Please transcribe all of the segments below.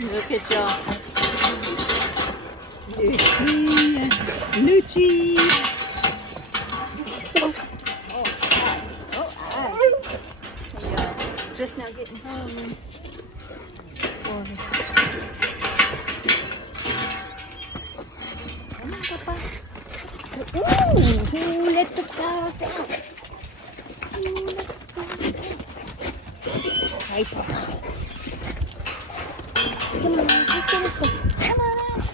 Look at y'all. Lucci. Just now getting home. Come on, Papa. Ooh, let the dogs out. Right. Come on, Oz, let's go this way. Come on, Oz.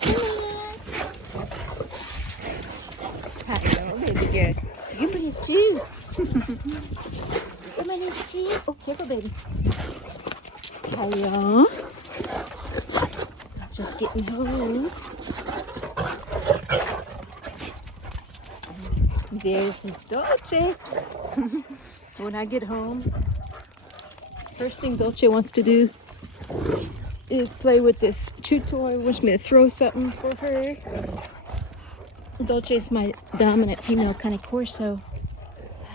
Come on, Oz. Hello, baby girl. Give me his chew. Come on, his chew. Oh, careful, baby. Hello. Just getting home. There's Dolce. When I get home, first thing Dolce wants to do is play with this chew toy. Wants me to throw something for her. Dolce is my dominant female Cane Corso.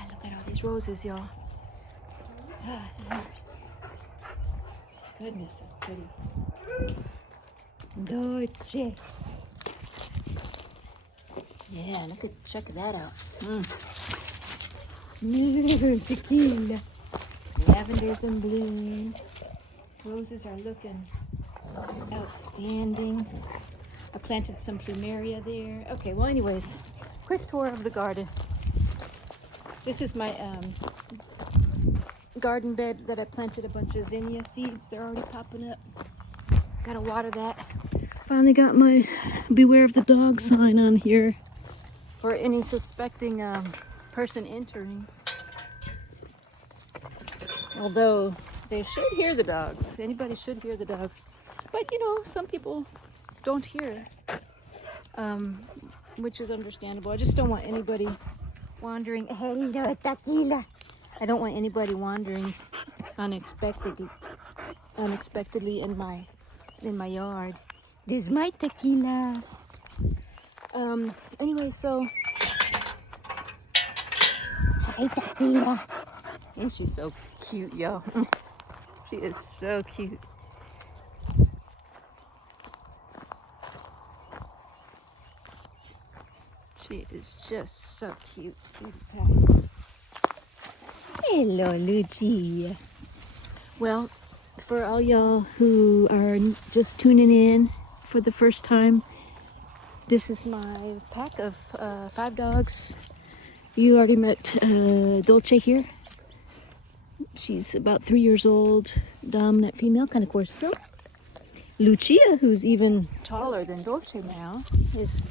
Look at all these roses, y'all. Goodness, it's pretty. Dolce. Yeah, check that out. Tequila. Lavender's in bloom. Roses are looking outstanding. I planted some plumeria there. Okay, well anyways, quick tour of the garden. This is my garden bed that I planted a bunch of zinnia seeds. They're already popping up. Gotta water that. Finally got my beware of the dog sign on here for any suspecting person entering. Although they should hear the dogs. Anybody should hear the dogs. But you know, some people don't hear, which is understandable. I just don't want anybody wandering. Hello, tequila. I don't want anybody wandering unexpectedly in my yard. There's my tequila. Anyway, so Hi, tequila. and she's so cute, y'all. She is so cute. She is just so cute. Hello, Lucci. Well, for all y'all who are just tuning in for the first time, this is my pack of 5 dogs. You already met Dolce here. She's about 3 years old, dominant female, Cane Corso. Lucia, who's even taller than Dolce now, is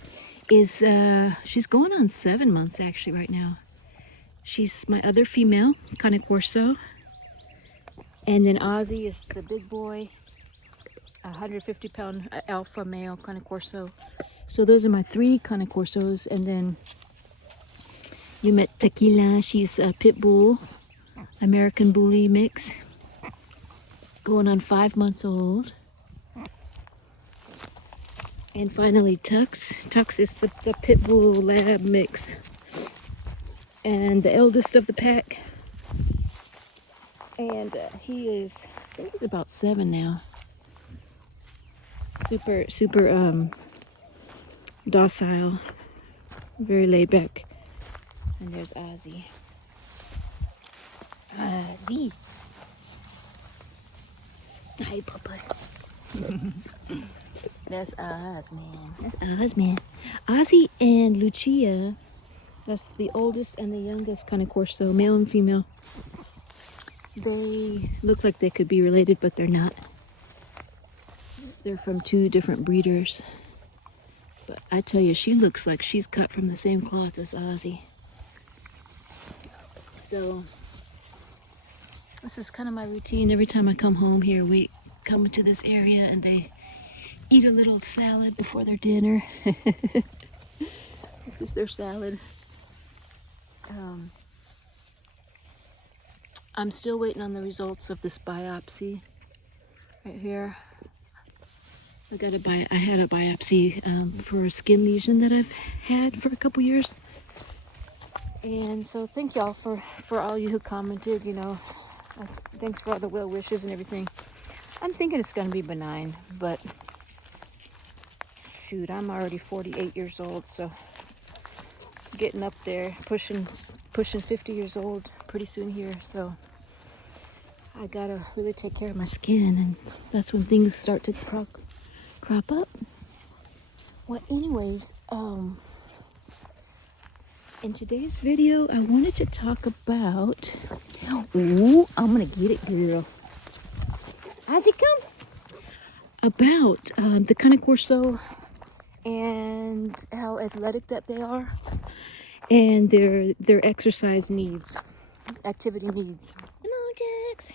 she's going on 7 months actually right now. She's my other female, Cane Corso. And then Ozzy is the big boy, 150-pound alpha male Cane Corso. So those are my 3 Cane Corsos. And then you met Tequila. She's a pit bull, American bully mix, going on 5 months old. And finally Tux. Tux is the pit bull lab mix, and the eldest of the pack. And he is, I think he's about 7 now. Super docile, very laid back. And there's Ozzy. Ozzy. Hi, Papa. That's Oz, man. That's Oz, man. Ozzy and Lucia, that's the oldest and the youngest Cane Corso, male and female. They look like they could be related, but they're not. They're from 2 different breeders. But I tell you, she looks like she's cut from the same cloth as Ozzy. So this is kind of my routine. Every time I come home here, we come into this area and they eat a little salad before their dinner. This is their salad. I'm still waiting on the results of this biopsy right here. I had a biopsy for a skin lesion that I've had for a couple years. And so thank y'all for all you who commented, you know, Thanks for all the well wishes and everything. I'm thinking it's going to be benign, but shoot, I'm already 48 years old, so getting up there, pushing 50 years old pretty soon here, so I gotta really take care of my skin, and that's when things start to crop up. Well, anyways, in today's video, I wanted to talk about, ooh, I'm gonna get it, girl. How's it come? About the Cane Corso and how athletic that they are, and their exercise needs, activity needs. Come on, Jax.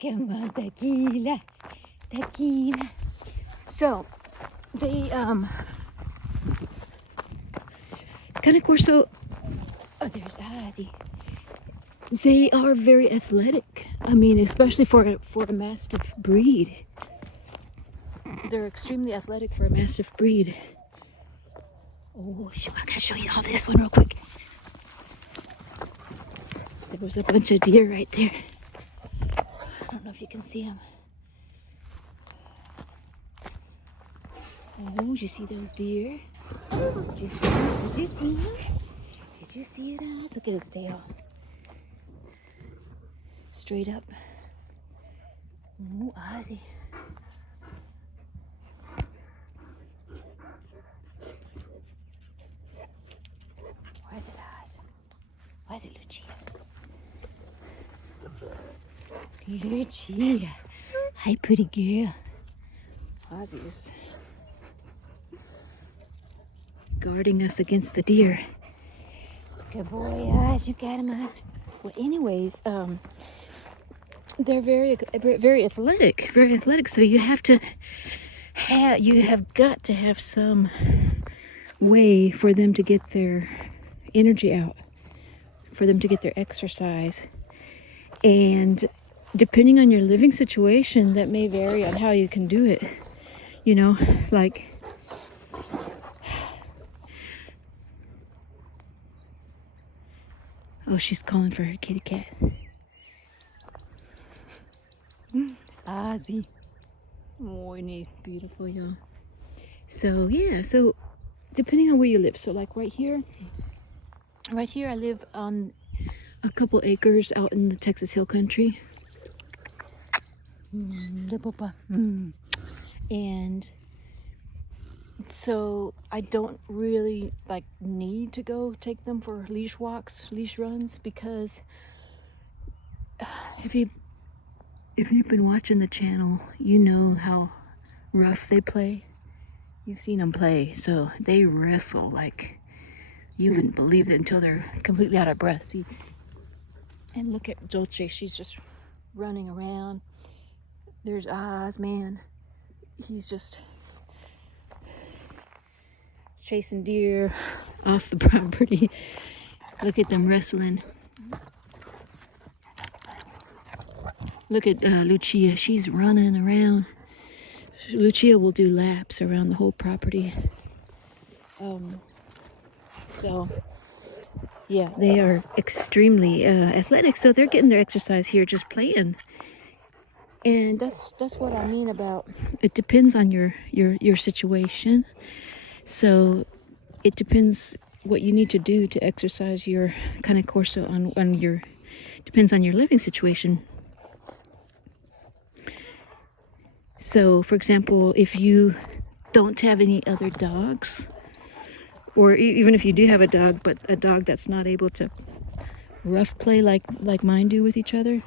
Come on, tequila, tequila. So they Cane Corso. Oh, there's Ozzy. They are very athletic. I mean, especially for a Mastiff breed. They're extremely athletic for a Mastiff breed. Oh, I gotta show you all this one real quick. There was a bunch of deer right there. I don't know if you can see them. Oh, did you see those deer? Did you see them? Did you see them? Did you see it, Oz? Look at his tail. Straight up. Ooh, Ozzy. Where is it, Oz? Where is it, Lucia? Lucia. Hi, pretty girl. Ozzy is guarding us against the deer. Good boy, Oz. You got him, Oz. Well, anyways, they're very athletic, very athletic. So you have got to have some way for them to get their energy out, for them to get their exercise. And depending on your living situation, that may vary on how you can do it. You know, like oh, she's calling for her kitty cat. Ozzy. Oh, isn't he beautiful, y'all? So yeah, so depending on where you live. So like right here I live on a couple acres out in the Texas Hill Country. And so I don't really like need to go take them for leash walks, leash runs, because if you've been watching the channel, you know how rough they play. You've seen them play, so they wrestle like you wouldn't believe it until they're completely out of breath. See, and look at Dolce, she's just running around. There's Oz, man. He's just chasing deer off the property. Look at them wrestling. Look at Lucia, she's running around. Lucia will do laps around the whole property. So yeah, they are extremely athletic, so they're getting their exercise here just playing. And that's what I mean about it depends on your situation. So it depends what you need to do to exercise your Cane Corso on your depends on your living situation. So for example, if you don't have any other dogs, or even if you do have a dog, but a dog that's not able to rough play like mine do with each other,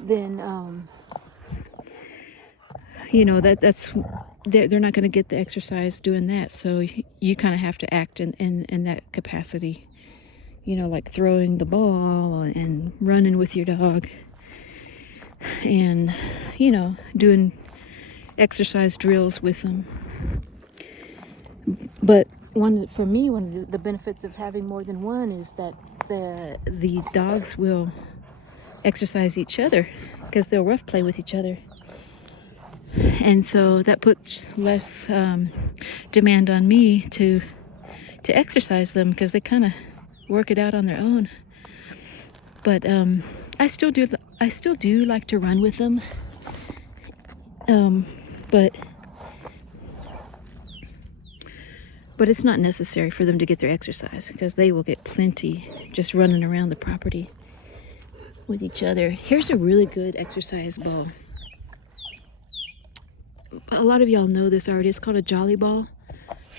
then you know that's they're not going to get the exercise doing that. So you kind of have to act in that capacity, you know, like throwing the ball and running with your dog, and you know, doing exercise drills with them. But one of the benefits of having more than one is that the dogs will exercise each other because they'll rough play with each other, and so that puts less demand on me to exercise them because they kind of work it out on their own. But I still do like to run with them. But it's not necessary for them to get their exercise because they will get plenty just running around the property with each other. Here's a really good exercise ball. A lot of y'all know this already. It's called a jolly ball,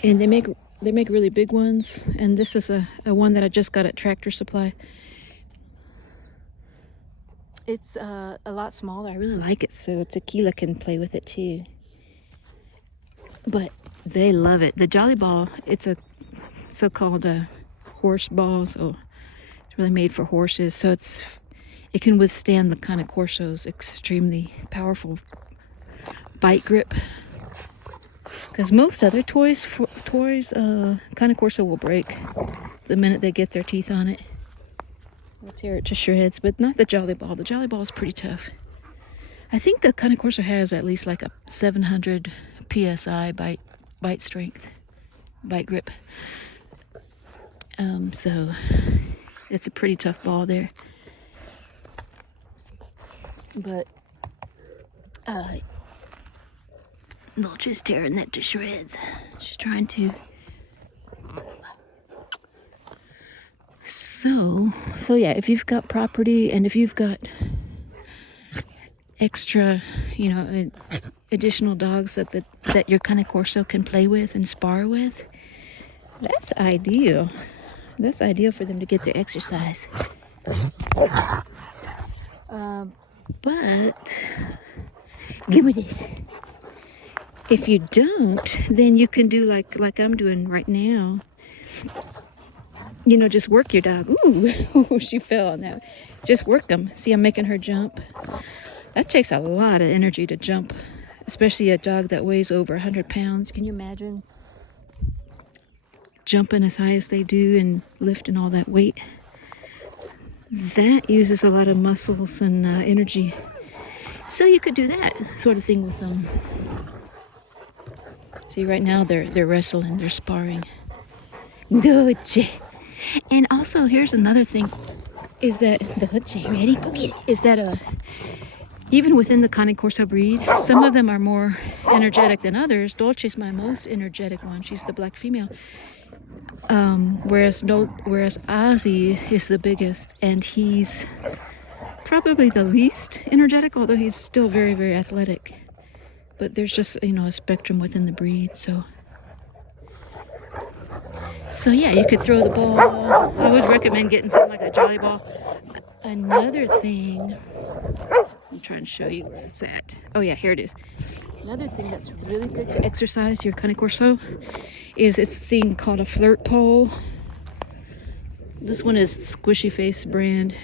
and they make really big ones. And this is a one that I just got at Tractor Supply. It's a lot smaller. I really like it, so Tequila can play with it too. But they love it. The jolly ball, it's a so-called horse ball, so it's really made for horses. So it can withstand the Cane Corso's extremely powerful bite grip. Because most other toys, Cane Corso will break the minute they get their teeth on it. They'll tear it to shreds, but not the jolly ball. The jolly ball is pretty tough. I think the Cane Corso has at least like a 700 psi bite strength, bite grip. So it's a pretty tough ball there. But Dolce's tearing that to shreds. She's trying to. So yeah, if you've got property and if you've got extra, additional dogs that your Cane Corso can play with and spar with, that's ideal. That's ideal for them to get their exercise. But give me this. If you don't, then you can do like I'm doing right now. Just work your dog. Ooh, she fell on that. Just work them. See, I'm making her jump. That takes a lot of energy to jump, especially a dog that weighs over 100 pounds. Can you imagine jumping as high as they do and lifting all that weight? That uses a lot of muscles and energy. So you could do that sort of thing with them. See, right now they're wrestling, they're sparring. Dolce. And also, here's another thing, is that Dolce, ready? Go get it. Is that even within the Cane Corso breed, some of them are more energetic than others. Dolce's my most energetic one. She's the black female. Whereas Ozzy is the biggest, and he's probably the least energetic, although he's still very, very athletic. But there's just, a spectrum within the breed, so yeah, you could throw the ball. I would recommend getting something like a jolly ball. Another thing, I'm trying to show you where it's at. Oh yeah, here it is. Another thing that's really good to exercise your Cane Corso is it's a thing called a flirt pole. This one is Squishy Face brand.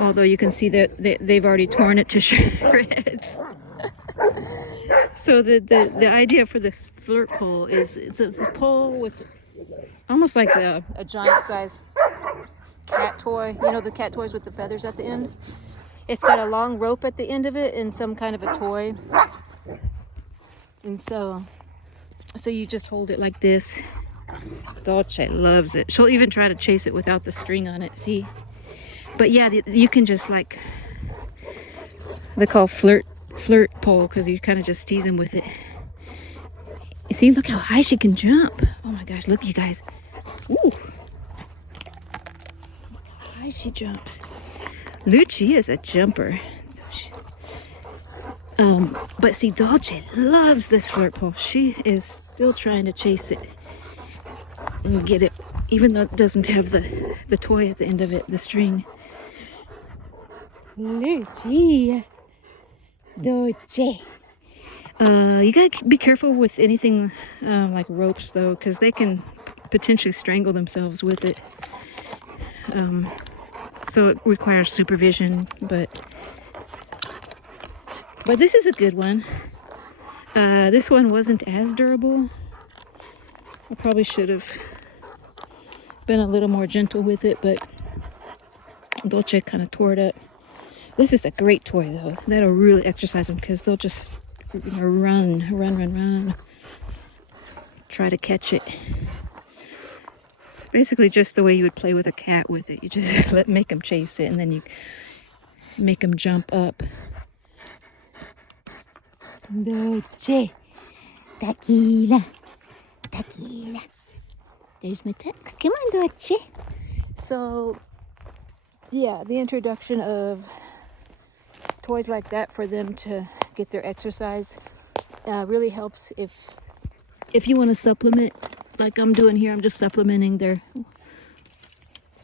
Although you can see that they've already torn it to shreds. So the idea for this flirt pole is it's a pole with almost like a giant size cat toy. The cat toys with the feathers at the end. It's got a long rope at the end of it and some kind of a toy. And so you just hold it like this. Dolce loves it. She'll even try to chase it without the string on it. See? But yeah, you can just they call flirt pole because you kind of just tease them with it. You see, look how high she can jump. Oh my gosh, look, you guys. Ooh. How high she jumps. Lucci is a jumper. But see, Dolce loves this flirt pole. She is still trying to chase it and get it, even though it doesn't have the toy at the end of it, the string. Lucci. Dolce. You gotta be careful with anything like ropes though, because they can potentially strangle themselves with it. So it requires supervision, but this is a good one. This one wasn't as durable. I probably should have been a little more gentle with it, but Dolce kind of tore it up. This is a great toy though. That'll really exercise them because they'll just run. Try to catch it. basically just the way you would play with a cat with it. You just make them chase it, and then you make them jump up. Dolce. Tequila. Tequila. There's my text. Come on, Dolce. So, yeah, the introduction of toys like that for them to get their exercise really helps. If you want to supplement, like I'm doing here, I'm just supplementing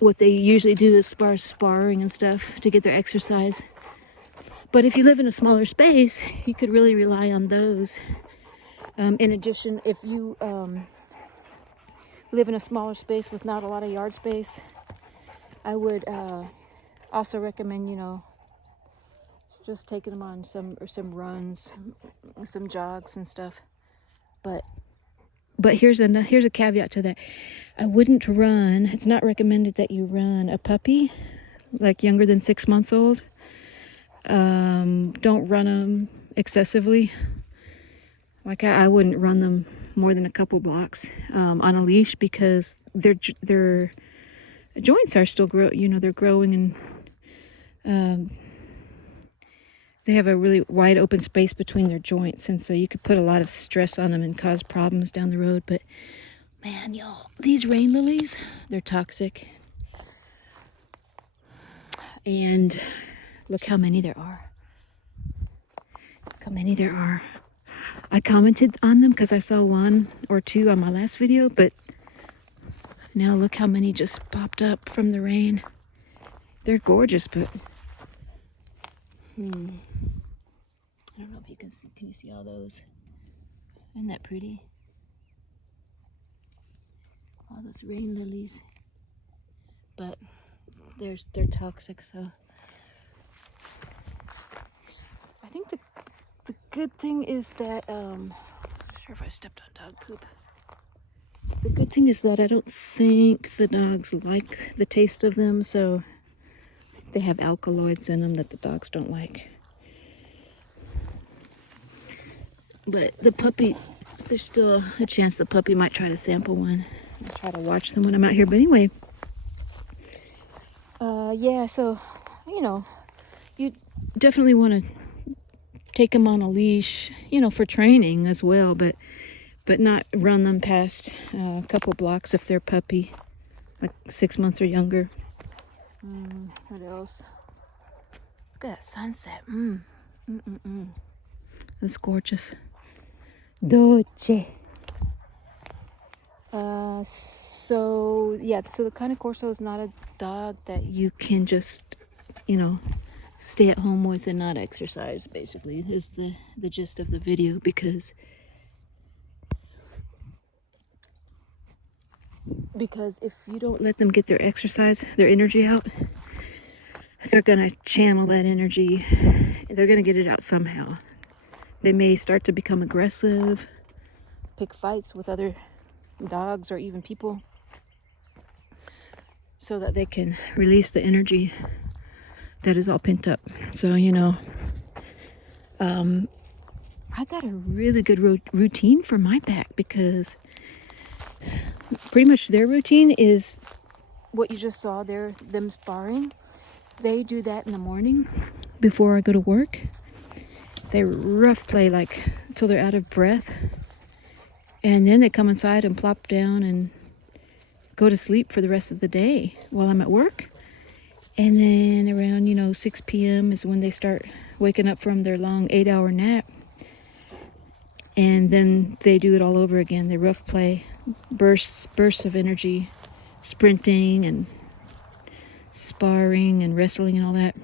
what they usually do as far as sparring and stuff to get their exercise. But if you live in a smaller space, you could really rely on those. In addition, if you live in a smaller space with not a lot of yard space, I would also recommend, just taking them on some runs, some jogs and stuff. But here's a caveat to that. I wouldn't run. It's not recommended that you run a puppy, like younger than 6 months old. Don't run them excessively. Like I wouldn't run them more than a couple blocks on a leash, because their joints are still they're growing, and they have a really wide open space between their joints, and so you could put a lot of stress on them and cause problems down the road. But man, y'all, these rain lilies, they're toxic. And look how many there are. Look how many there are. I commented on them because I saw 1 or 2 on my last video, but now look how many just popped up from the rain. They're gorgeous, but I don't know if you can see. Can you see all those? Isn't that pretty? All those rain lilies. But they're toxic, so I think the good thing is that I'm not sure if I stepped on dog poop. The good thing is that I don't think the dogs like the taste of them, so they have alkaloids in them that the dogs don't like. But the puppy, there's still a chance the puppy might try to sample one. I'll try to watch them when I'm out here. But anyway, yeah, so, you definitely want to take them on a leash, for training as well, but not run them past a couple blocks if they're puppy, like 6 months or younger. What else? Look at that sunset. That's gorgeous. Dolce. So the Cane Corso is not a dog that you can just, stay at home with and not exercise, basically, is the gist of the video, because if you don't let them get their exercise, their energy out, they're gonna channel that energy. They're gonna get it out somehow. They may start to become aggressive, pick fights with other dogs or even people, so that they can release the energy that is all pent up. So, I got a really good routine for my pack, because pretty much their routine is what you just saw there, them sparring. They do that in the morning before I go to work. They rough play like until they're out of breath, and then they come inside and plop down and go to sleep for the rest of the day while I'm at work. And then around 6 p.m. is when they start waking up from their long 8-hour nap, and then they do it all over again. They rough play, bursts of energy, sprinting and sparring and wrestling and all that.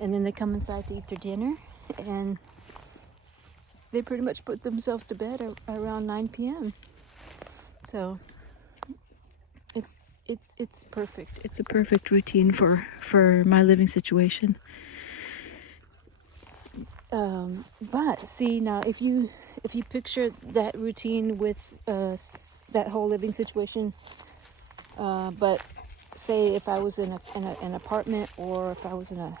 And then they come inside to eat their dinner, and they pretty much put themselves to bed around 9 p.m. So it's perfect. It's a perfect routine for my living situation. But see, now if you picture that routine with that whole living situation, but say if I was in an apartment, or if I was in a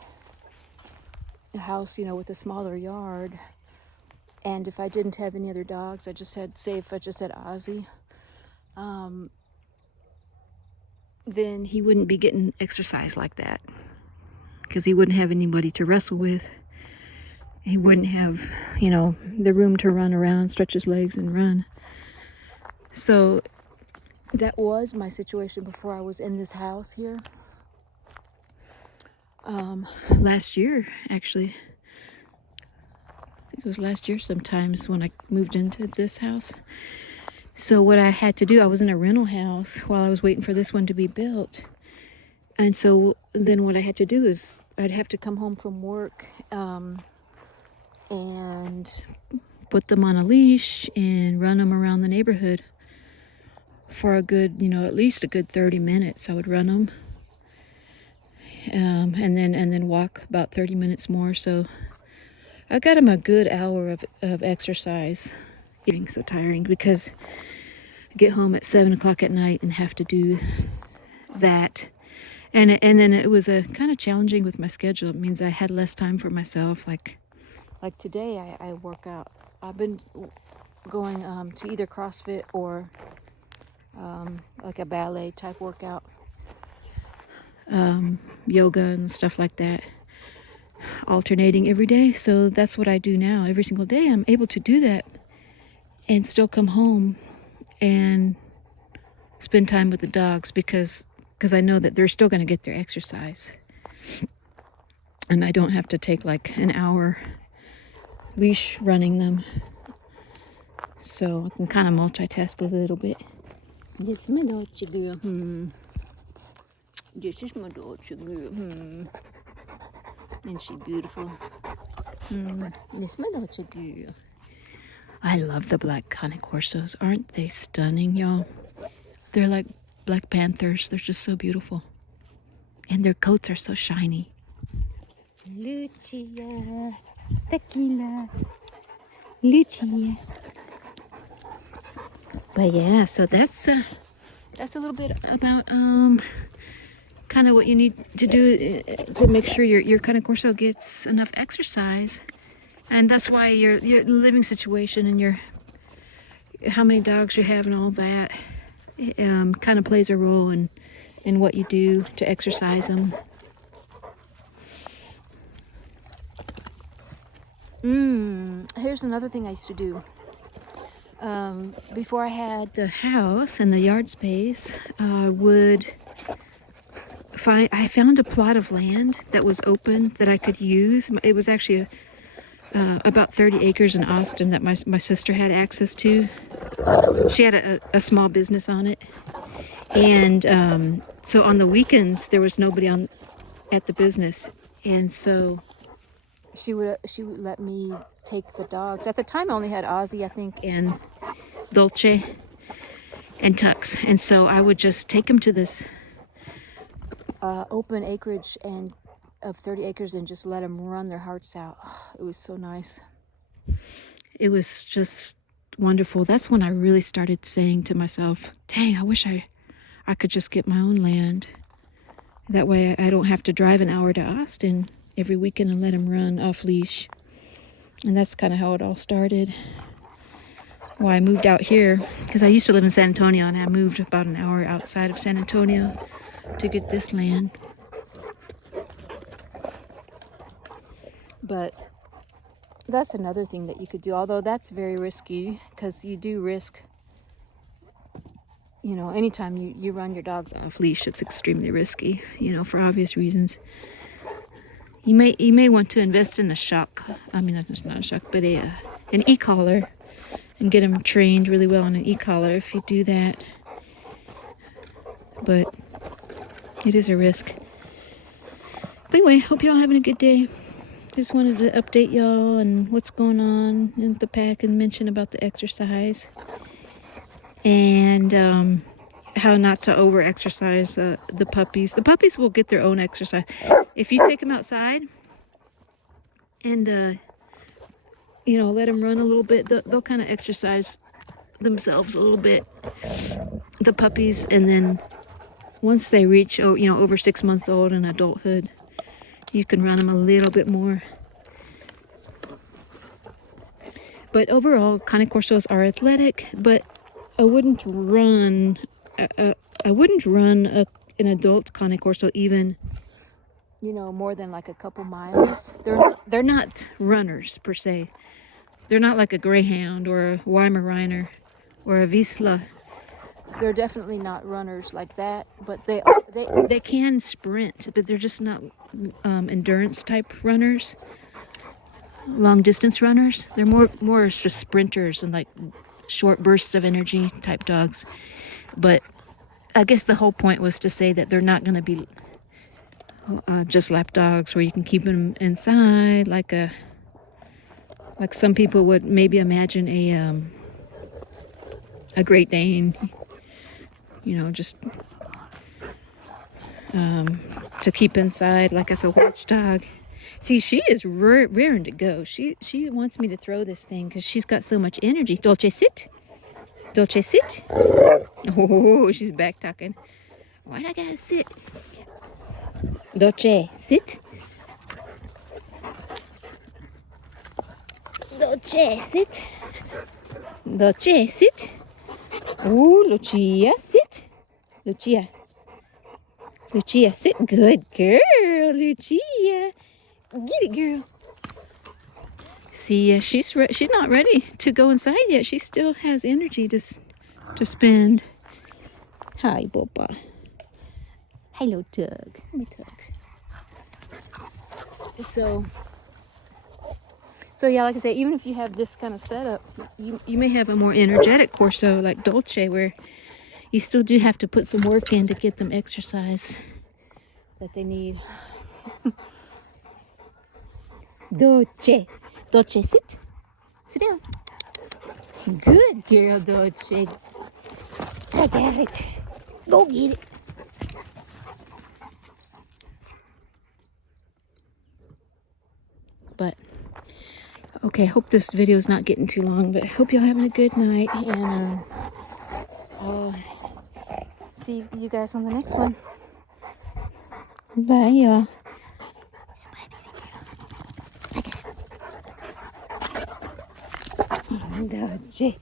house, with a smaller yard, and if I didn't have any other dogs, if I just had Ozzy, then he wouldn't be getting exercise like that, because he wouldn't have anybody to wrestle with. He wouldn't have, you know, the room to run around, stretch his legs and run. So that was my situation before I was in this house here. Last year, actually. I think it was last year sometimes when I moved into this house. So what I had to do, I was in a rental house while I was waiting for this one to be built. And so then what I had to do is I'd have to come home from work and put them on a leash and run them around the neighborhood for a good, you know, at least a good 30 minutes. I would run them and then walk about 30 minutes more. So I got them a good hour of exercise. Getting so tiring because I get home at 7 o'clock at night and have to do that. And then it was a kind of challenging with my schedule. It means I had less time for myself. Like today, I work out. I've been going to either CrossFit or like a ballet type workout, yoga and stuff like that, alternating every day. So that's what I do now. Every single day, I'm able to do that and still come home and spend time with the dogs because I know that they're still going to get their exercise. And I don't have to take like an hour leash running them. So I can kind of multitask a little bit. This is my daughter girl. This is my daughter girl. And she's beautiful. This is my daughter girl. I love the black Cane Corsos. Aren't they stunning, y'all? They're like Black Panthers. They're just so beautiful. And their coats are so shiny. Lucia, tequila, Lucia. But yeah, so that's a little bit about kind of what you need to do to make sure your Cane Corso gets enough exercise. And that's why your living situation and how many dogs you have and all that kind of plays a role in what you do to exercise them. Here's another thing I used to do. Before I had the house and the yard space, I found a plot of land that was open that I could use. It was actually about 30 acres in Austin that my sister had access to. She had a small business on it. And so on the weekends, there was nobody at the business. And so she would let me take the dogs. At the time, I only had Ozzy, I think, and Dolce and Tux. And so I would just take them to this open acreage of 30 acres and just let them run their hearts out. It was so nice. It was just wonderful. That's when I really started saying to myself, dang, I wish I could just get my own land. That way I don't have to drive an hour to Austin every weekend and let them run off leash. And that's kind of how it all started. Why I moved out here, because I used to live in San Antonio and I moved about an hour outside of San Antonio to get this land. But that's another thing that you could do, although that's very risky, because you do risk, you know, anytime you run your dogs off leash, it's extremely risky, you know, for obvious reasons. You may want to invest in a shock. I mean, it's not a shock, but an e-collar, and get them trained really well on an e-collar if you do that. But it is a risk. But anyway, hope y'all having a good day. Just wanted to update y'all on what's going on in the pack and mention about the exercise and how not to over exercise the puppies. The puppies will get their own exercise if you take them outside and you know, let them run a little bit. They'll kind of exercise themselves a little bit, the puppies. And then once they reach, you know, over 6 months old in adulthood, you can run them a little bit more. But overall, Cane Corsos are athletic, but I wouldn't run. I wouldn't run an adult Cane Corso even, you know, more than like a couple miles. They're not runners per se. They're not like a Greyhound or a Weimaraner or a Vizsla. They're definitely not runners like that, but they can sprint, but they're just not endurance type runners, long distance runners. They're more just sprinters and like short bursts of energy type dogs. But I guess the whole point was to say that they're not going to be just lap dogs where you can keep them inside like some people would maybe imagine a Great Dane, you know, just to keep inside like as a watchdog. See, she is raring to go. She wants me to throw this thing because she's got so much energy. Dolce, sit. Dolce, sit. Oh, she's back talking. Why'd I gotta sit? Dolce, sit. Dolce, sit. Dolce, sit. Oh, Lucia, sit. Lucia. Lucia, sit. Good girl, Lucia. Get it, girl. See, she's not ready to go inside yet. She still has energy to spend. Hi, Boba. Hello, Tug. Hi, Tugs. So yeah, like I say, even if you have this kind of setup, you may have a more energetic Corso like Dolce, where you still do have to put some work in to get them exercise that they need. Dolce. Dolce, sit. Sit down. Good girl, Dolce. I got it. Go get it. But, okay, I hope this video is not getting too long, but I hope y'all having a good night, and I'll see you guys on the next one. Bye, y'all. Dolce.